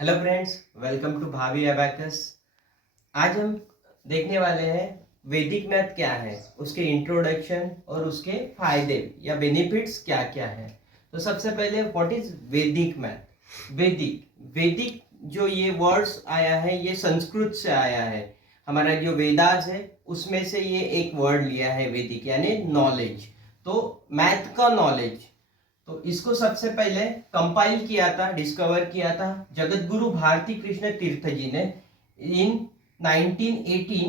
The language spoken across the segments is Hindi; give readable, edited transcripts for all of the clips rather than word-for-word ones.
हेलो फ्रेंड्स, वेलकम टू भाभी अबैकस। आज हम देखने वाले हैं वैदिक मैथ क्या है, उसके इंट्रोडक्शन और उसके फायदे या बेनिफिट्स क्या क्या है। तो सबसे पहले व्हाट इज वैदिक मैथ। वैदिक वैदिक जो ये वर्ड्स आया है ये संस्कृत से आया है। हमारा जो वेदास है उसमें से ये एक वर्ड लिया है वैदिक यानी नॉलेज। तो मैथ का नॉलेज, तो इसको सबसे पहले कंपाइल किया था, डिस्कवर किया था जगत गुरु भारती कृष्ण तीर्थ जी ने इन 1918।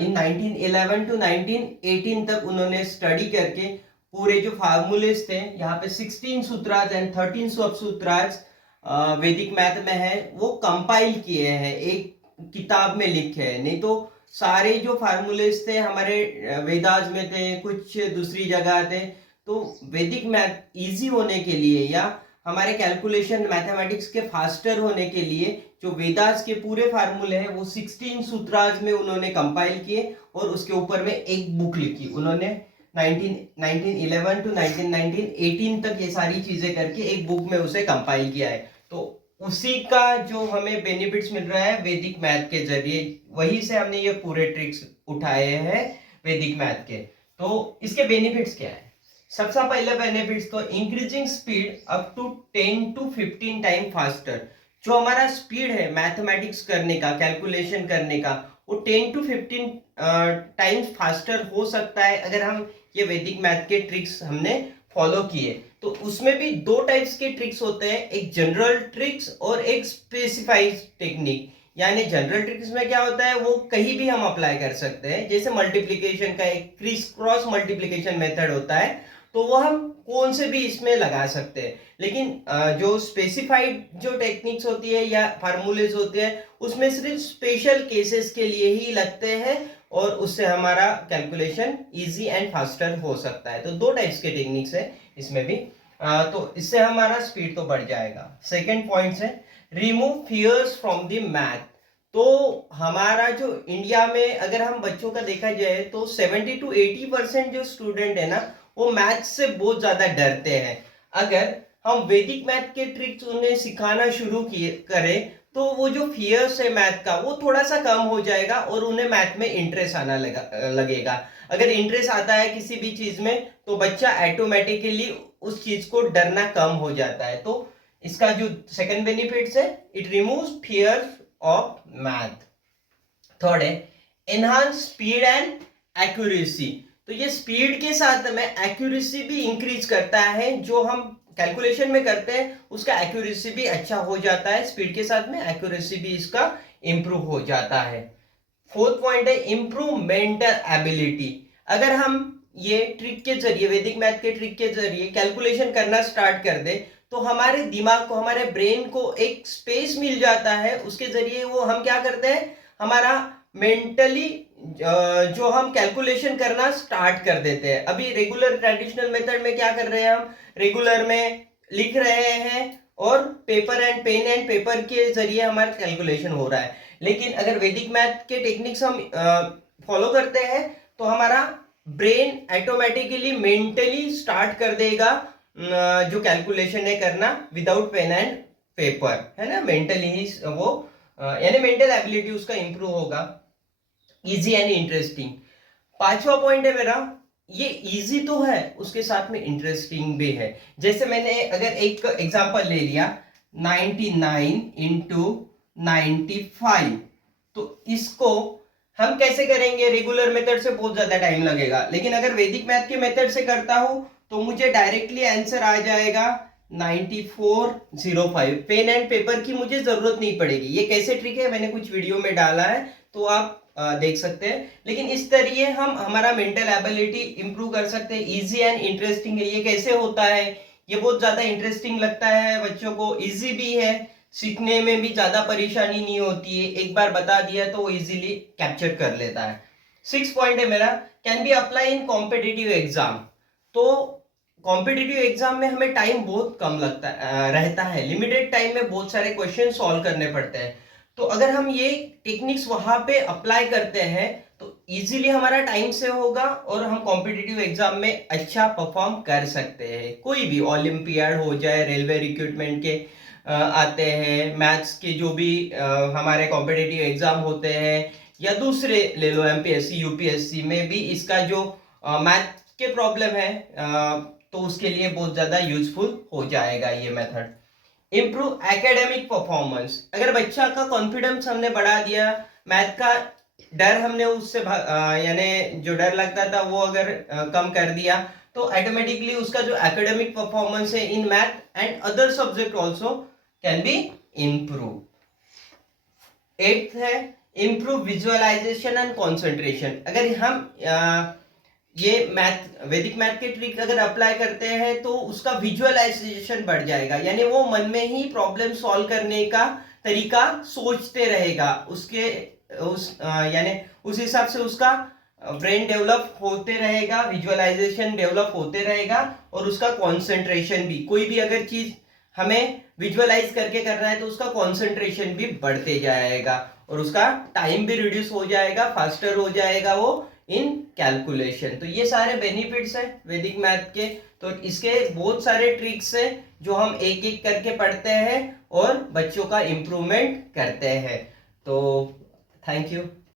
इन 1911 टू 1918 तक उन्होंने स्टडी करके पूरे जो फार्मूलेस थे, यहाँ पे 16 सूत्राज एंड 13 सब सूत्राज वैदिक मैथ में है, वो कंपाइल किए हैं, एक किताब में लिखे हैं। नहीं तो सारे जो फार्मूलेस थे हमारे वेदास में थे, कुछ दूसरी जगह थे। तो वैदिक मैथ इजी होने के लिए या हमारे कैलकुलेशन मैथमेटिक्स के फास्टर होने के लिए जो वेदास के पूरे फार्मूले हैं वो 16 सूत्राज में उन्होंने कंपाइल किए और उसके ऊपर में एक बुक लिखी उन्होंने। 1911 टू 1918 तक ये सारी चीजें करके एक बुक में उसे कंपाइल किया है। तो उसी का जो हमें बेनिफिट्स मिल रहा है वैदिक मैथ के जरिए, वही से हमने ये पूरे ट्रिक्स उठाए हैं वैदिक मैथ के। तो इसके बेनिफिट्स क्या है? सबसे पहले बेनिफिट्स तो increasing speed up to 10 to 15 time faster. जो हमारा स्पीड है मैथमेटिक्स करने का, कैलकुलेशन करने का, वो 10 टू 15 टाइम्स फास्टर हो सकता है अगर हम ये वैदिक मैथ के ट्रिक्स हमने फॉलो किए। तो उसमें भी दो टाइप्स के ट्रिक्स होते हैं, एक जनरल ट्रिक्स और एक स्पेसिफाइड टेक्निक। यानी जनरल ट्रिक्स में क्या होता है, वो कहीं भी हम अप्लाई कर सकते हैं। जैसे मल्टीप्लिकेशन का एक क्रिस क्रॉस मल्टीप्लिकेशन मेथड होता है, तो वो हम कौन से भी इसमें लगा सकते हैं। लेकिन जो स्पेसिफाइड जो टेक्निक्स होती है या फार्मूलेज होते हैं, उसमें सिर्फ स्पेशल केसेस के लिए ही लगते हैं और उससे हमारा कैलकुलेशन इजी एंड फास्टर हो सकता है। तो दो टाइप्स के टेक्निक्स है इसमें भी। तो इससे हमारा स्पीड तो बढ़ जाएगा। सेकेंड पॉइंट है remove fears from the math. तो हमारा जो इंडिया में अगर हम बच्चों का देखा जाए तो 70 टू 80% जो स्टूडेंट है ना, वो मैथ से बहुत ज्यादा डरते हैं। अगर हम वैदिक मैथ के ट्रिक्स उन्हें सिखाना शुरू किए करें तो वो जो फियर्स है मैथ का वो थोड़ा सा कम हो जाएगा और उन्हें मैथ में इंटरेस्ट आना लगेगा। अगर इंटरेस्ट आता है किसी भी चीज में तो बच्चा ऑटोमेटिकली उस चीज को डरना कम हो जाता है। तो इसका जो सेकंड बेनिफिट्स है, it removes fear of math. Third है एनहांस स्पीड एंड एक्यूरेसी। तो ये स्पीड के साथ में एक्यूरेसी भी इंक्रीज करता है। जो हम कैलकुलेशन में करते हैं उसका एक्यूरेसी भी अच्छा हो जाता है, स्पीड के साथ में एक्यूरेसी भी इसका इंप्रूव हो जाता है। फोर्थ पॉइंट है इंप्रूव मेंटल एबिलिटी। अगर हम ये ट्रिक के जरिए, वैदिक मैथ के ट्रिक के जरिए कैलकुलेशन करना स्टार्ट कर दे तो हमारे दिमाग को, हमारे ब्रेन को एक स्पेस मिल जाता है। उसके जरिए वो हम क्या करते हैं, हमारा मेंटली जो हम कैलकुलेशन करना स्टार्ट कर देते हैं। अभी रेगुलर ट्रेडिशनल मेथड में क्या कर रहे हैं, हम रेगुलर में लिख रहे हैं और paper and pen and paper के जरिए हमारा कैलकुलेशन हो रहा है। लेकिन अगर वैदिक मैथ के टेक्निक्स हम फॉलो करते हैं तो हमारा ब्रेन ऑटोमेटिकली मेंटली स्टार्ट कर देगा जो कैलकुलेशन है करना विदाउट पेन एंड पेपर, है ना। मेंटली ही वो यानी मेंटल एबिलिटी उसका इंप्रूव होगा। Easy and interesting. पांचवा पॉइंट है मेरा, ये इजी तो है उसके साथ में इंटरेस्टिंग भी है। जैसे मैंने अगर एक एग्जांपल ले लिया 99 इंटू 95, तो इसको हम कैसे करेंगे, रेगुलर मेथड से बहुत ज्यादा टाइम लगेगा। लेकिन अगर वैदिक मैथ के मेथड से करता हूं तो मुझे डायरेक्टली आंसर आ जाएगा 9405। पेन एंड पेपर की मुझे जरूरत नहीं पड़ेगी। ये कैसे ट्रिक है मैंने कुछ वीडियो में डाला है, तो आप देख सकते हैं। लेकिन इस तरीके हम हमारा मेंटल एबिलिटी इंप्रूव कर सकते हैं। इजी एंड इंटरेस्टिंग है। ये कैसे होता है, ये बहुत ज्यादा इंटरेस्टिंग लगता है बच्चों को, इजी भी है, सीखने में भी ज्यादा परेशानी नहीं होती है। एक बार बता दिया तो वो इजीली कैप्चर कर लेता है। सिक्स पॉइंट है मेरा, can be apply in competitive exam. तो कॉम्पिटिटिव एग्जाम में हमें टाइम बहुत कम लगता रहता है, लिमिटेड टाइम में बहुत सारे क्वेश्चन सॉल्व करने पड़ते हैं। तो अगर हम ये टेक्निक्स वहां पे अप्लाई करते हैं तो इजीली हमारा टाइम से होगा और हम कॉम्पिटिटिव एग्जाम में अच्छा परफॉर्म कर सकते हैं। कोई भी ओलंपियाड हो जाए, रेलवे रिक्रूटमेंट के आते हैं, मैथ्स के जो भी हमारे कॉम्पिटिटिव एग्जाम होते हैं या दूसरे ले लो एमपीएससी यूपीएससी में भी इसका जो मैथ के प्रॉब्लम है तो उसके लिए बहुत ज्यादा यूजफुल हो जाएगा ये मेथड। इम्प्रूव एकेडमिक परफॉर्मेंस, अगर बच्चा का कॉन्फिडेंस हमने बढ़ा दिया, मैथ का डर हमने उससे यानी जो डर लगता था वो अगर कम कर दिया, तो ऑटोमेटिकली उसका जो एकेडमिक परफॉर्मेंस है in math and other subject also can be improve. 8th है इम्प्रूव विजुअलाइजेशन एंड कंसंट्रेशन। अगर हम ये मैथ वैदिक मैथ के ट्रिक अगर अप्लाई करते हैं तो उसका विजुअलाइजेशन बढ़ जाएगा, यानी वो मन में ही प्रॉब्लम सॉल्व करने का तरीका सोचते रहेगा, उसके यानी उस हिसाब से उसका ब्रेन डेवलप होते रहेगा, विजुअलाइजेशन डेवलप होते रहेगा और उसका कंसंट्रेशन भी, कोई भी अगर चीज हमें विजुअलाइज करके करना है तो उसका कंसंट्रेशन भी बढ़ते जाएगा और उसका टाइम भी रिड्यूस हो जाएगा, फास्टर हो जाएगा वो इन कैलकुलेशन। तो ये सारे बेनिफिट्स हैं वैदिक मैथ के। तो इसके बहुत सारे ट्रिक्स हैं जो हम एक एक करके पढ़ते हैं और बच्चों का इम्प्रूवमेंट करते हैं। तो थैंक यू।